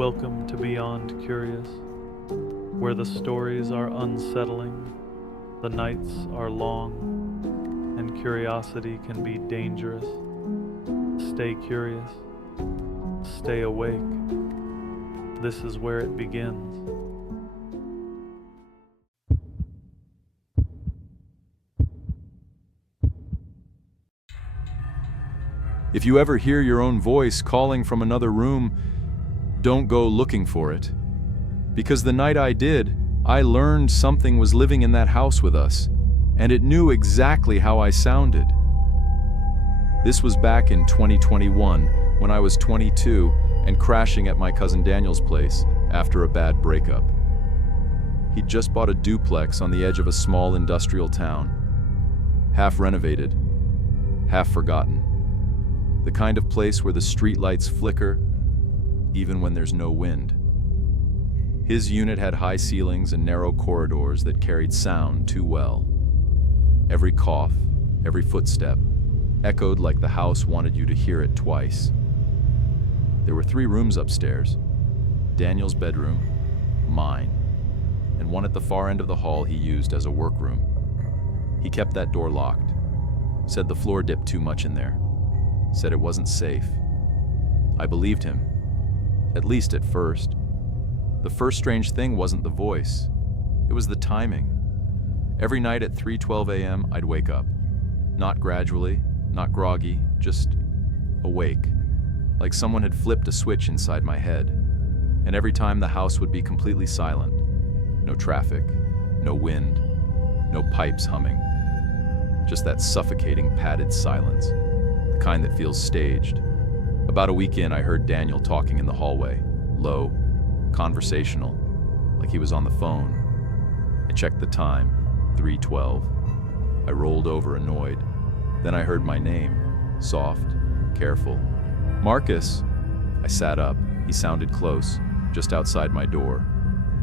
Welcome to Beyond Curious, where the stories are unsettling, the nights are long, and curiosity can be dangerous. Stay curious, stay awake. This is where it begins. If you ever hear your own voice calling from another room, don't go looking for it. Because the night I did, I learned something was living in that house with us, and it knew exactly how I sounded. This was back in 2021, when I was 22 and crashing at my cousin Daniel's place after a bad breakup. He'd just bought a duplex on the edge of a small industrial town, half renovated, half forgotten. The kind of place where the streetlights flicker, even when there's no wind. His unit had high ceilings and narrow corridors that carried sound too well. Every cough, every footstep, echoed like the house wanted you to hear it twice. There were 3 rooms upstairs: Daniel's bedroom, mine, and one at the far end of the hall he used as a workroom. He kept that door locked, said the floor dipped too much in there, said it wasn't safe. I believed him, at least at first. The first strange thing wasn't the voice, it was the timing. Every night at 3:12 a.m. I'd wake up, not gradually, not groggy, just awake, like someone had flipped a switch inside my head. And every time the house would be completely silent. No traffic, no wind, no pipes humming. Just that suffocating padded silence, the kind that feels staged. About a week in, I heard Daniel talking in the hallway, low, conversational, like he was on the phone. I checked the time, 3:12. I rolled over annoyed. Then I heard my name, soft, careful. Marcus. I sat up. He sounded close, just outside my door.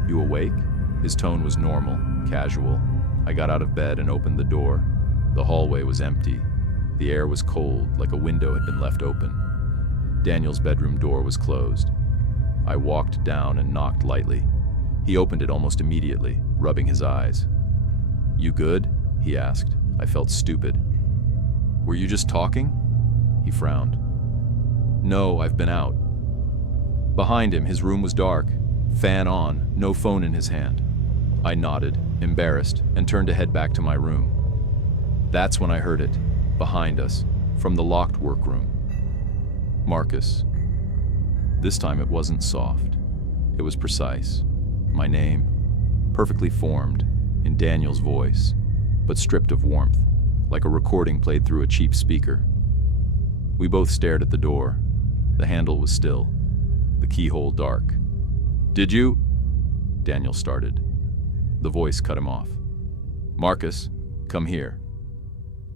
You awake? His tone was normal, casual. I got out of bed and opened the door. The hallway was empty. The air was cold, like a window had been left open. Daniel's bedroom door was closed. I walked down and knocked lightly. He opened it almost immediately, rubbing his eyes. You good? He asked. I felt stupid. Were you just talking? He frowned. No, I've been out. Behind him, his room was dark, fan on, no phone in his hand. I nodded, embarrassed, and turned to head back to my room. That's when I heard it, behind us, from the locked workroom. Marcus. This time it wasn't soft. It was precise. My name, perfectly formed, in Daniel's voice, but stripped of warmth, like a recording played through a cheap speaker. We both stared at the door. The handle was still, the keyhole dark. Did you? Daniel started. The voice cut him off. Marcus, come here.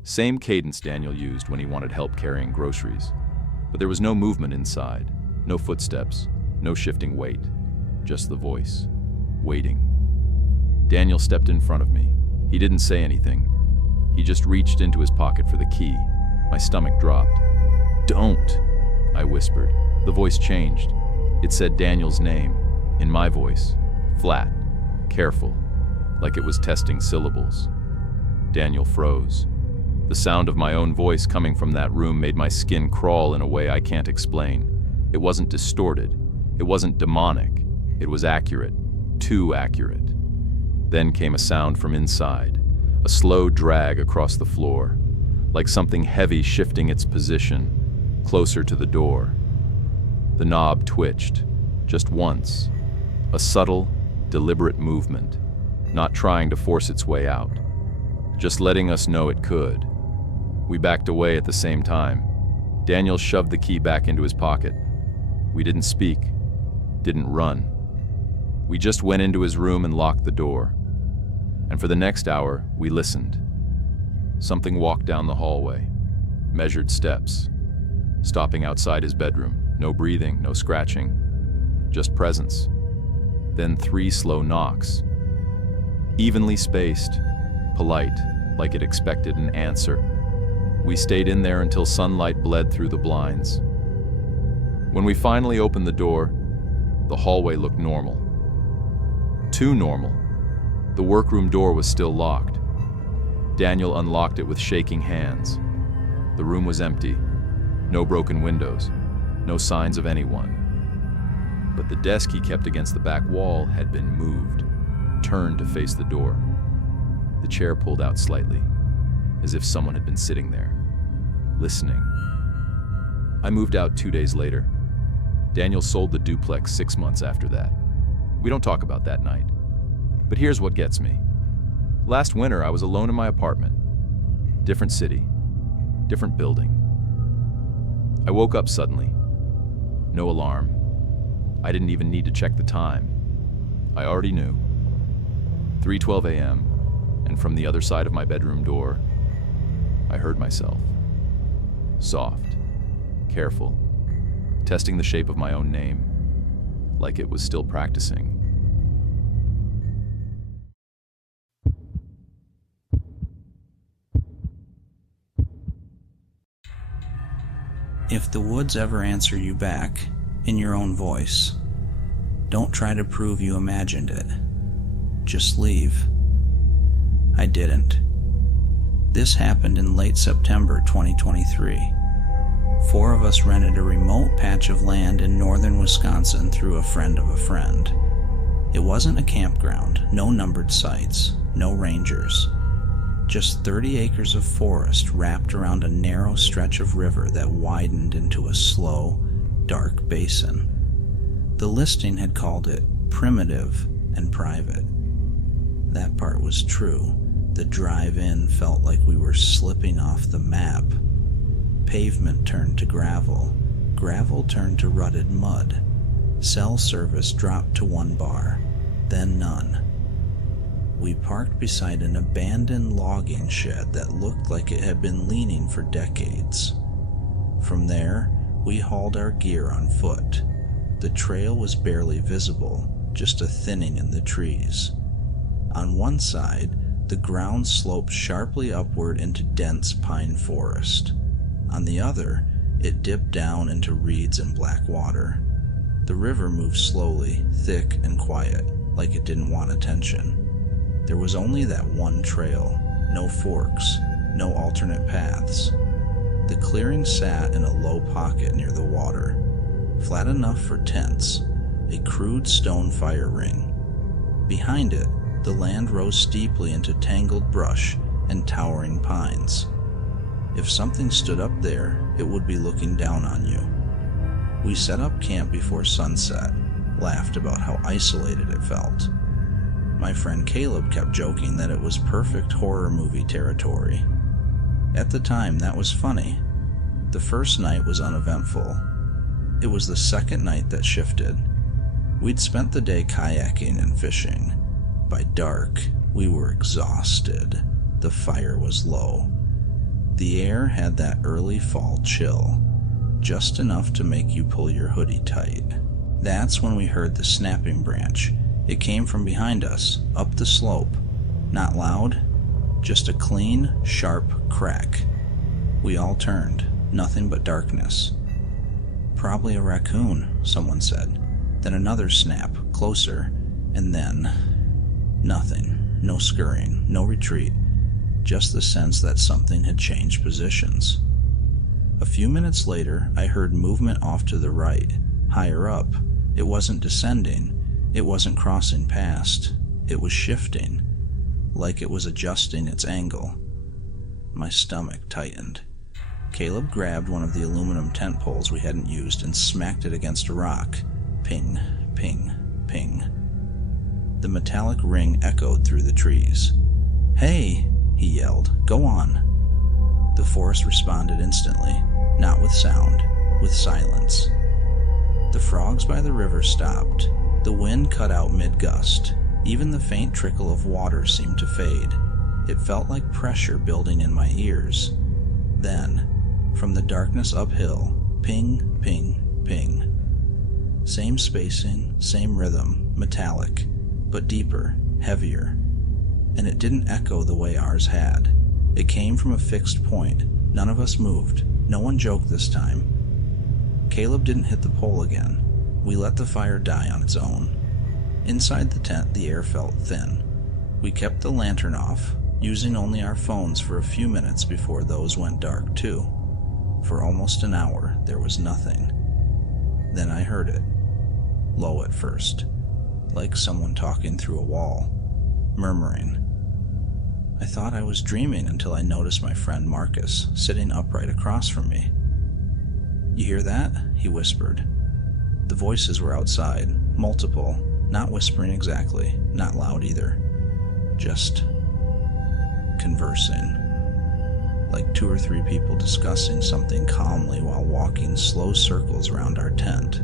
Same cadence Daniel used when he wanted help carrying groceries. But there was no movement inside, no footsteps, no shifting weight, just the voice, waiting. Daniel stepped in front of me. He didn't say anything. He just reached into his pocket for the key. My stomach dropped. Don't, I whispered. The voice changed. It said Daniel's name, in my voice, flat, careful, like it was testing syllables. Daniel froze. The sound of my own voice coming from that room made my skin crawl in a way I can't explain. It wasn't distorted. It wasn't demonic. It was accurate. Too accurate. Then came a sound from inside, a slow drag across the floor, like something heavy shifting its position, closer to the door. The knob twitched, just once. A subtle, deliberate movement, not trying to force its way out, just letting us know it could. We backed away at the same time. Daniel shoved the key back into his pocket. We didn't speak, didn't run. We just went into his room and locked the door. And for the next hour, we listened. Something walked down the hallway, measured steps, stopping outside his bedroom. No breathing, no scratching, just presence. Then 3 slow knocks, evenly spaced, polite, like it expected an answer. We stayed in there until sunlight bled through the blinds. When we finally opened the door, The hallway looked normal. Too normal. The workroom door was still locked. Daniel unlocked it with shaking hands. The room was empty. No broken windows. No signs of anyone. But the desk he kept against the back wall had been moved, turned to face the door. The chair pulled out slightly, as if someone had been sitting there, listening. I moved out 2 days later. Daniel sold the duplex 6 months after that. We don't talk about that night. But here's what gets me. Last winter, I was alone in my apartment. Different city, different building. I woke up suddenly. No alarm. I didn't even need to check the time. I already knew. 3:12 a.m., and from the other side of my bedroom door, I heard myself. Soft, careful, testing the shape of my own name, like it was still practicing. If the woods ever answer you back in your own voice, don't try to prove you imagined it. Just leave. I didn't. This happened in late September 2023. 4 of us rented a remote patch of land in northern Wisconsin through a friend of a friend. It wasn't a campground, no numbered sites, no rangers. Just 30 acres of forest wrapped around a narrow stretch of river that widened into a slow, dark basin. The listing had called it primitive and private. That part was true. The drive-in felt like we were slipping off the map. Pavement turned to gravel. Gravel turned to rutted mud. Cell service dropped to 1 bar, then none. We parked beside an abandoned logging shed that looked like it had been leaning for decades. From there, we hauled our gear on foot. The trail was barely visible, just a thinning in the trees. On one side, the ground sloped sharply upward into dense pine forest. On the other, it dipped down into reeds and black water. The river moved slowly, thick and quiet, like it didn't want attention. There was only that one trail, no forks, no alternate paths. The clearing sat in a low pocket near the water, flat enough for tents, a crude stone fire ring. Behind it, the land rose steeply into tangled brush and towering pines. If something stood up there, it would be looking down on you. We set up camp before sunset, laughed about how isolated it felt. My friend Caleb kept joking that it was perfect horror movie territory. At the time, that was funny. The first night was uneventful. It was the second night that shifted. We'd spent the day kayaking and fishing. By dark, we were exhausted. The fire was low. The air had that early fall chill, just enough to make you pull your hoodie tight. That's when we heard the snapping branch. It came from behind us, up the slope. Not loud, just a clean, sharp crack. We all turned, nothing but darkness. Probably a raccoon, someone said. Then another snap, closer, and then nothing. No scurrying, no retreat, just the sense that something had changed positions. A few minutes later, I heard movement off to the right, higher up. It wasn't descending. It wasn't crossing past. It was shifting, like it was adjusting its angle. My stomach tightened. Caleb grabbed one of the aluminum tent poles we hadn't used and smacked it against a rock. Ping, ping, ping. The metallic ring echoed through the trees. "Hey!" he yelled. "Go on." The forest responded instantly, not with sound, with silence. The frogs by the river stopped. The wind cut out mid-gust. Even the faint trickle of water seemed to fade. It felt like pressure building in my ears. Then, from the darkness uphill, ping, ping, ping. Same spacing, same rhythm, metallic, but deeper, heavier. And it didn't echo the way ours had. It came from a fixed point. None of us moved. No one joked this time. Caleb didn't hit the pole again. We let the fire die on its own. Inside the tent, the air felt thin. We kept the lantern off, using only our phones for a few minutes before those went dark too. For almost an hour, there was nothing. Then I heard it. Low at first, like someone talking through a wall, murmuring. I thought I was dreaming until I noticed my friend Marcus sitting upright across from me. "You hear that?" he whispered. The voices were outside, multiple, not whispering exactly, not loud either. Just conversing. Like 2 or 3 people discussing something calmly while walking slow circles around our tent.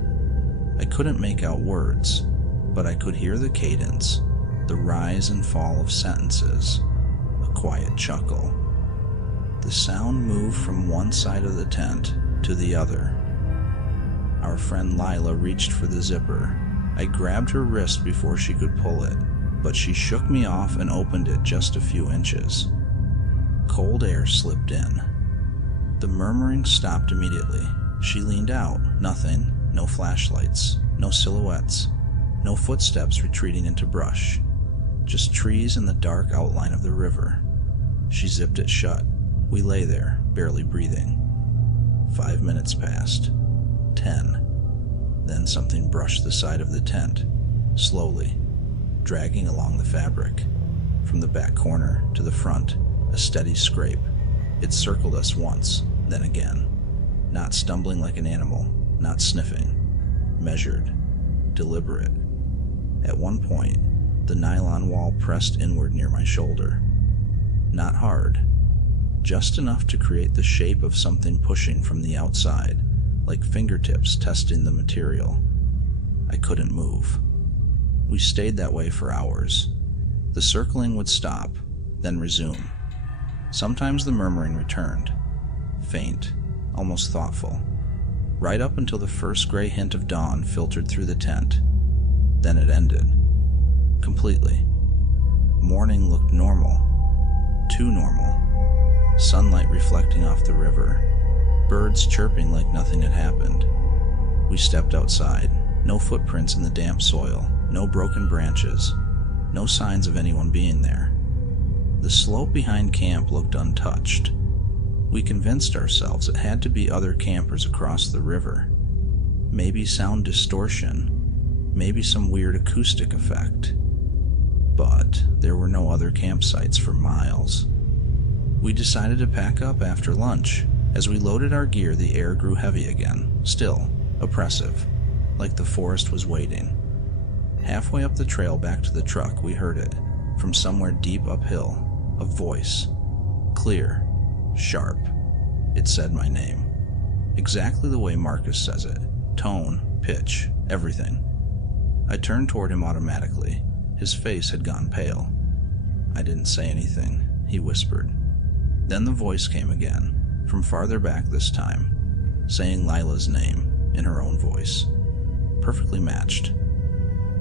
I couldn't make out words, but I could hear the cadence, the rise and fall of sentences, a quiet chuckle. The sound moved from one side of the tent to the other. Our friend Lila reached for the zipper. I grabbed her wrist before she could pull it, but she shook me off and opened it just a few inches. Cold air slipped in. The murmuring stopped immediately. She leaned out. Nothing. No flashlights. No silhouettes. No footsteps retreating into brush. Just trees and the dark outline of the river. She zipped it shut. We lay there, barely breathing. 5 minutes passed. 10. Then something brushed the side of the tent, slowly, dragging along the fabric. From the back corner to the front, a steady scrape. It circled us once, then again. Not stumbling like an animal, not sniffing. Measured, deliberate. At one point, the nylon wall pressed inward near my shoulder. Not hard, just enough to create the shape of something pushing from the outside, like fingertips testing the material. I couldn't move. We stayed that way for hours. The circling would stop, then resume. Sometimes the murmuring returned, faint, almost thoughtful, right up until the first gray hint of dawn filtered through the tent. Then it ended, completely. Morning looked normal, too normal. Sunlight reflecting off the river, birds chirping like nothing had happened. We stepped outside, no footprints in the damp soil, no broken branches, no signs of anyone being there. The slope behind camp looked untouched. We convinced ourselves it had to be other campers across the river. Maybe sound distortion, maybe some weird acoustic effect. But there were no other campsites for miles. We decided to pack up after lunch. As we loaded our gear, the air grew heavy again, still oppressive, like the forest was waiting. Halfway up the trail back to the truck, we heard it, from somewhere deep uphill, a voice, clear, sharp. It said my name, exactly the way Marcus says it, tone, pitch, everything. I turned toward him automatically. His face had gone pale. I didn't say anything. He whispered. Then the voice came again, from farther back this time, saying Lila's name in her own voice, perfectly matched.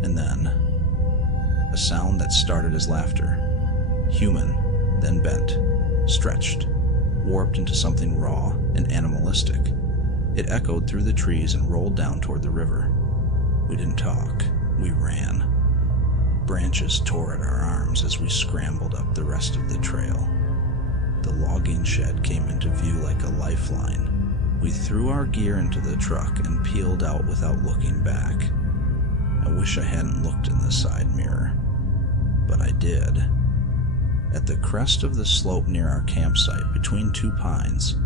And then, a sound that started as laughter, human, then bent, stretched, warped into something raw and animalistic. It echoed through the trees and rolled down toward the river. We didn't talk, we ran. Branches tore at our arms as we scrambled up the rest of the trail. The logging shed came into view like a lifeline. We threw our gear into the truck and peeled out without looking back. I wish I hadn't looked in the side mirror, but I did. At the crest of the slope near our campsite, between 2 pines,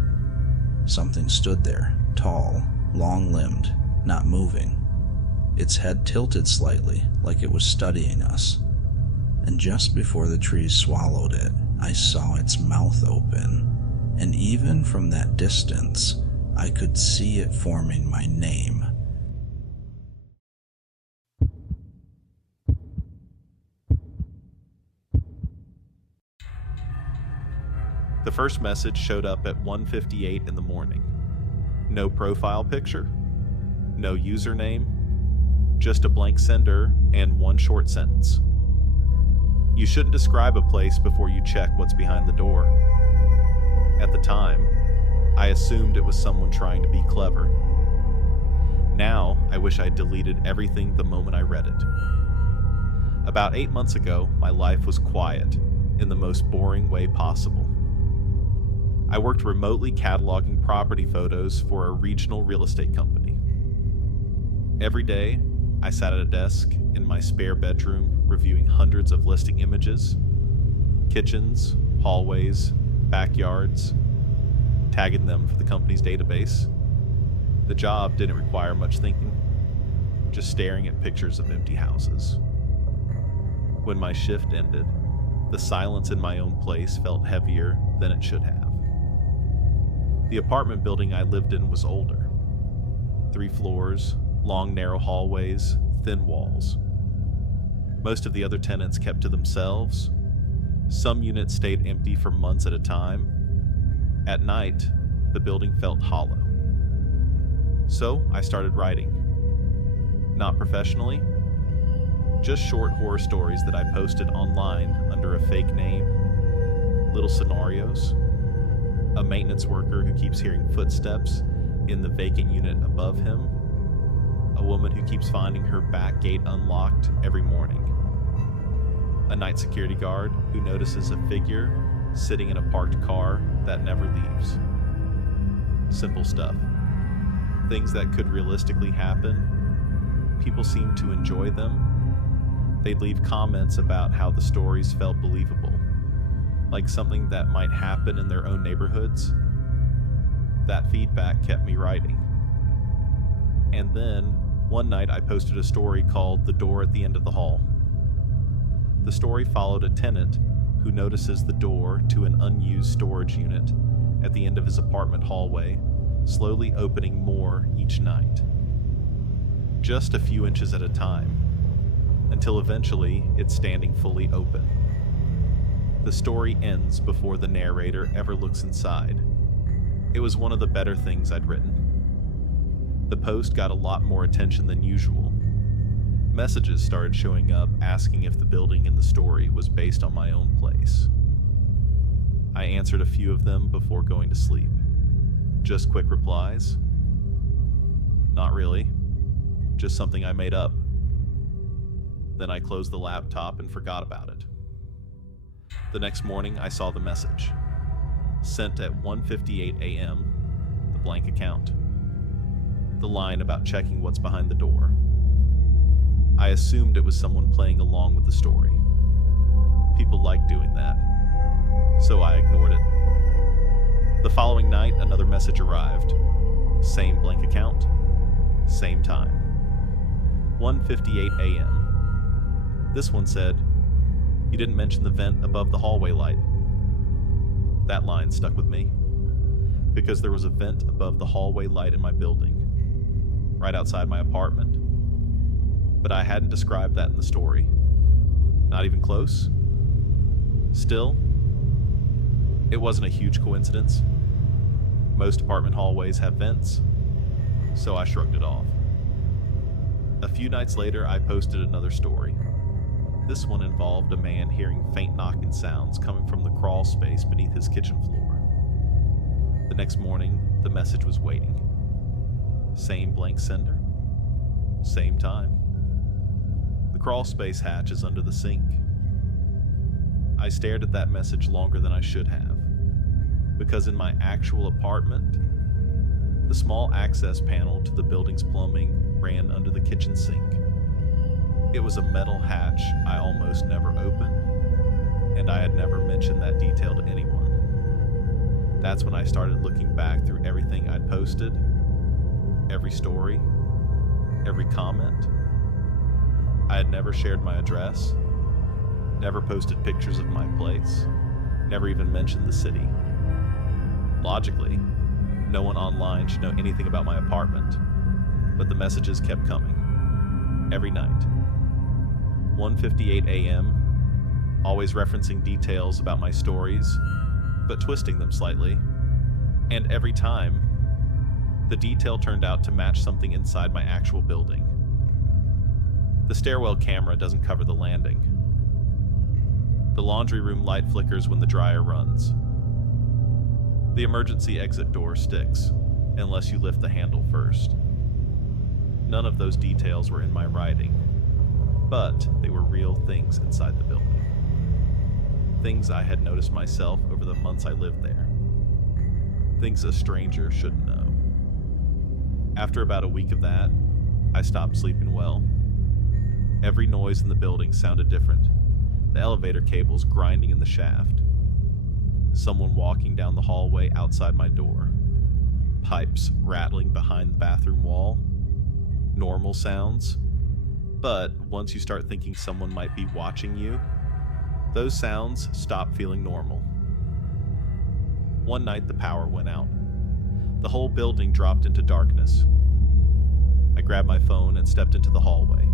something stood there, tall, long-limbed, not moving. Its head tilted slightly, like it was studying us. And just before the trees swallowed it, I saw its mouth open, and even from that distance, I could see it forming my name. The first message showed up at 1:58 in the morning. No profile picture, no username, just a blank sender and one short sentence. You shouldn't describe a place before you check what's behind the door. At the time, I assumed it was someone trying to be clever. Now, I wish I'd deleted everything the moment I read it. About 8 months ago, my life was quiet, in the most boring way possible. I worked remotely cataloging property photos for a regional real estate company. Every day, I sat at a desk in my spare bedroom reviewing hundreds of listing images, kitchens, hallways, backyards, tagging them for the company's database. The job didn't require much thinking, just staring at pictures of empty houses. When my shift ended, the silence in my own place felt heavier than it should have. The apartment building I lived in was older. 3 floors, long narrow hallways, thin walls. Most of the other tenants kept to themselves. Some units stayed empty for months at a time. At night, the building felt hollow. So I started writing. Not professionally, just short horror stories that I posted online under a fake name, little scenarios, a maintenance worker who keeps hearing footsteps in the vacant unit above him, a woman who keeps finding her back gate unlocked every morning, a night security guard who notices a figure sitting in a parked car that never leaves. Simple stuff. Things that could realistically happen. People seem to enjoy them. They'd leave comments about how the stories felt believable, like something that might happen in their own neighborhoods. That feedback kept me writing. And then, one night I posted a story called The Door at the End of the Hall. The story followed a tenant who notices the door to an unused storage unit at the end of his apartment hallway, slowly opening more each night. Just a few inches at a time, until eventually it's standing fully open. The story ends before the narrator ever looks inside. It was one of the better things I'd written. The post got a lot more attention than usual. Messages started showing up asking if the building in the story was based on my own place. I answered a few of them before going to sleep. Just quick replies. Not really. Just something I made up. Then I closed the laptop and forgot about it. The next morning, I saw the message. Sent at 1:58 a.m., the blank account. The line about checking what's behind the door. I assumed it was someone playing along with the story. People like doing that, so I ignored it. The following night, another message arrived. Same blank account, same time. 1:58 a.m. This one said, "You didn't mention the vent above the hallway light." That line stuck with me, because there was a vent above the hallway light in my building, right outside my apartment. But I hadn't described that in the story. Not even close. Still, it wasn't a huge coincidence. Most apartment hallways have vents, so I shrugged it off. A few nights later, I posted another story. This one involved a man hearing faint knocking sounds coming from the crawl space beneath his kitchen floor. The next morning, the message was waiting. Same blank sender, same time. The crawl space hatch is under the sink. I stared at that message longer than I should have, because in my actual apartment, the small access panel to the building's plumbing ran under the kitchen sink. It was a metal hatch I almost never opened, and I had never mentioned that detail to anyone. That's when I started looking back through everything I'd posted, every story, every comment. I had never shared my address, never posted pictures of my place, never even mentioned the city. Logically, no one online should know anything about my apartment, but the messages kept coming, every night. 1:58 a.m., always referencing details about my stories, but twisting them slightly, and every time, the detail turned out to match something inside my actual building. The stairwell camera doesn't cover the landing. The laundry room light flickers when the dryer runs. The emergency exit door sticks, unless you lift the handle first. None of those details were in my writing, but they were real things inside the building. Things I had noticed myself over the months I lived there. Things a stranger shouldn't know. After about a week of that, I stopped sleeping well. Every noise in the building sounded different. The elevator cables grinding in the shaft. Someone walking down the hallway outside my door. Pipes rattling behind the bathroom wall. Normal sounds. But once you start thinking someone might be watching you, those sounds stop feeling normal. One night the power went out. The whole building dropped into darkness. I grabbed my phone and stepped into the hallway.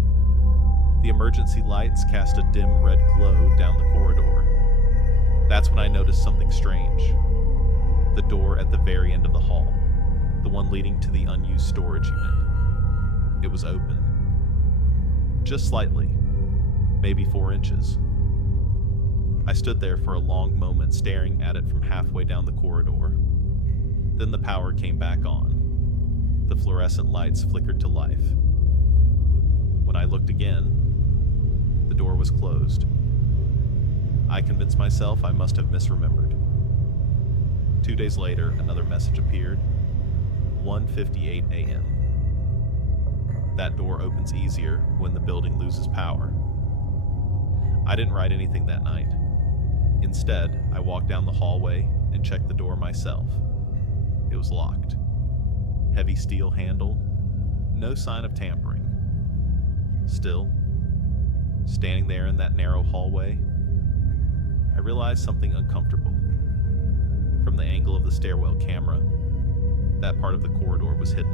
The emergency lights cast a dim red glow down the corridor. That's when I noticed something strange. The door at the very end of the hall, the one leading to the unused storage unit. It was open. Just slightly, maybe 4 inches. I stood there for a long moment staring at it from halfway down the corridor. Then the power came back on. The fluorescent lights flickered to life. When I looked again, the door was closed. I convinced myself I must have misremembered. 2 days later, another message appeared. 1:58 a.m. That door opens easier when the building loses power. I didn't write anything that night. Instead, I walked down the hallway and checked the door myself. It was locked. Heavy steel handle, no sign of tampering. Still, standing there in that narrow hallway, I realized something uncomfortable. From the angle of the stairwell camera, that part of the corridor was hidden.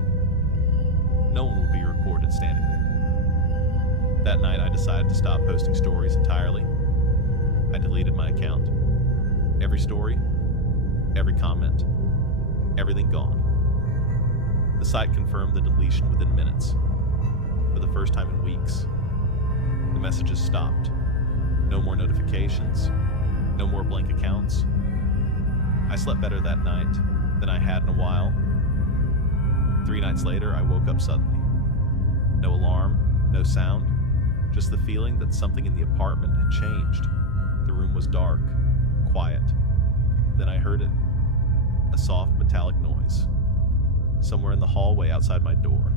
No one would be recorded standing there. That night, I decided to stop posting stories entirely. I deleted my account. Every story, every comment, everything gone. The site confirmed the deletion within minutes. For the first time in weeks, the messages stopped. No more notifications, no more blank accounts. I slept better that night than I had in a while. 3 nights later, I woke up suddenly. No alarm, no sound, just the feeling that something in the apartment had changed. The room was dark, quiet. Then I heard it, a soft metallic noise, somewhere in the hallway outside my door.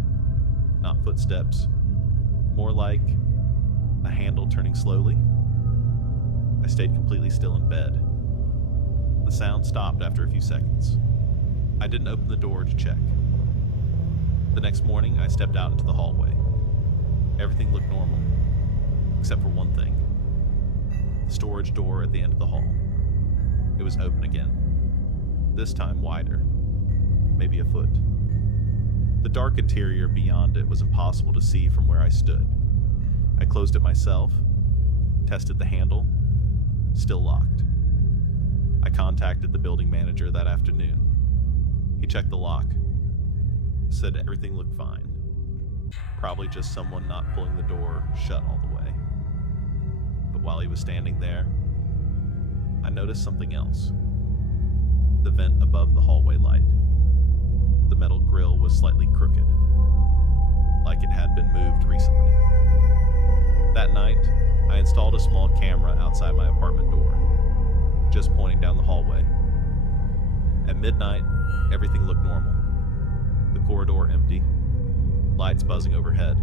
Not footsteps, more like a handle turning slowly. I stayed completely still in bed. The sound stopped after a few seconds. I didn't open the door to check. The next morning, I stepped out into the hallway. Everything looked normal, except for one thing. The storage door at the end of the hall. It was open again. This time wider, maybe a foot. The dark interior beyond it was impossible to see from where I stood. I closed it myself, tested the handle, still locked. I contacted the building manager that afternoon. He checked the lock, said everything looked fine. Probably just someone not pulling the door shut all the way. But while he was standing there, I noticed something else. The vent above the hallway light. The metal grill was slightly crooked, like it had been moved recently. That night, I installed a small camera outside my apartment door, just pointing down the hallway. At midnight, everything looked normal. The corridor empty, lights buzzing overhead.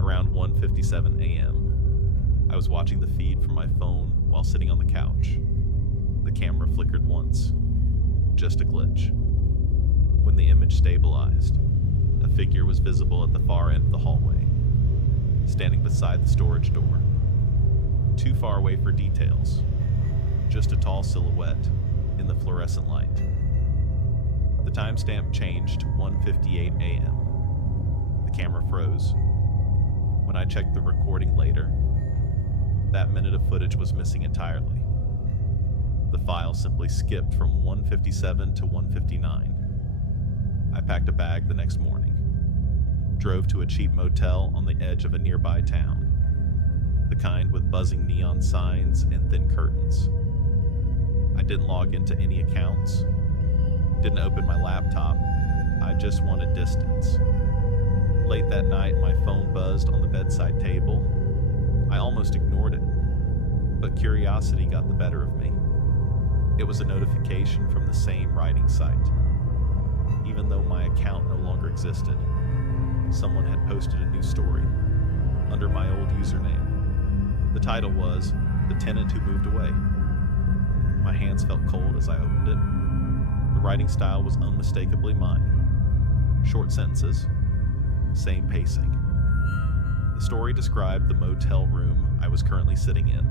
Around 1:57 a.m., I was watching the feed from my phone while sitting on the couch. The camera flickered once, just a glitch. When the image stabilized, a figure was visible at the far end of the hallway, standing beside the storage door. Too far away for details, just a tall silhouette in the fluorescent light. The timestamp changed to 1:58 a.m. The camera froze. When I checked the recording later, that minute of footage was missing entirely. The file simply skipped from 1:57 to 1:59. I packed a bag the next morning, drove to a cheap motel on the edge of a nearby town, the kind with buzzing neon signs and thin curtains. I didn't log into any accounts, didn't open my laptop. I just wanted distance. Late that night, my phone buzzed on the bedside table. I almost ignored it, but curiosity got the better of me. It was a notification from the same writing site. Even though my account no longer existed, someone had posted a new story under my old username. The title was "The Tenant Who Moved Away." My hands felt cold as I opened it. The writing style was unmistakably mine. Short sentences, same pacing. The story described the motel room I was currently sitting in,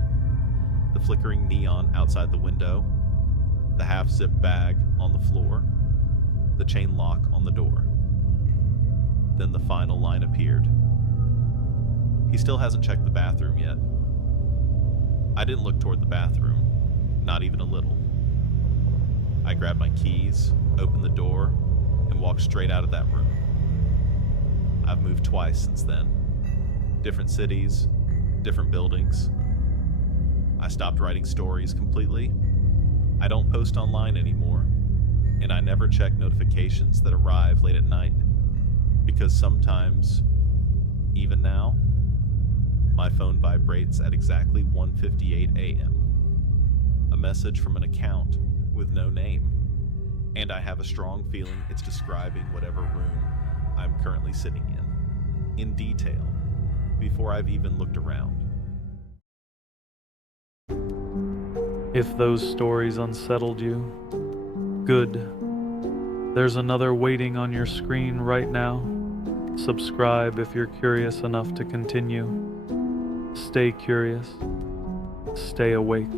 the flickering neon outside the window, the half-zip bag on the floor, the chain lock on the door. Then the final line appeared. He still hasn't checked the bathroom yet. I didn't look toward the bathroom, not even a little. I grabbed my keys, opened the door, and walked straight out of that room. I've moved twice since then. Different cities, different buildings. I stopped writing stories completely. I don't post online anymore, and I never check notifications that arrive late at night, because sometimes, even now, my phone vibrates at exactly 1:58 a.m. A message from an account with no name, and I have a strong feeling it's describing whatever room I'm currently sitting in detail, before I've even looked around. If those stories unsettled you, good. There's another waiting on your screen right now. Subscribe if you're curious enough to continue. Stay curious. Stay awake.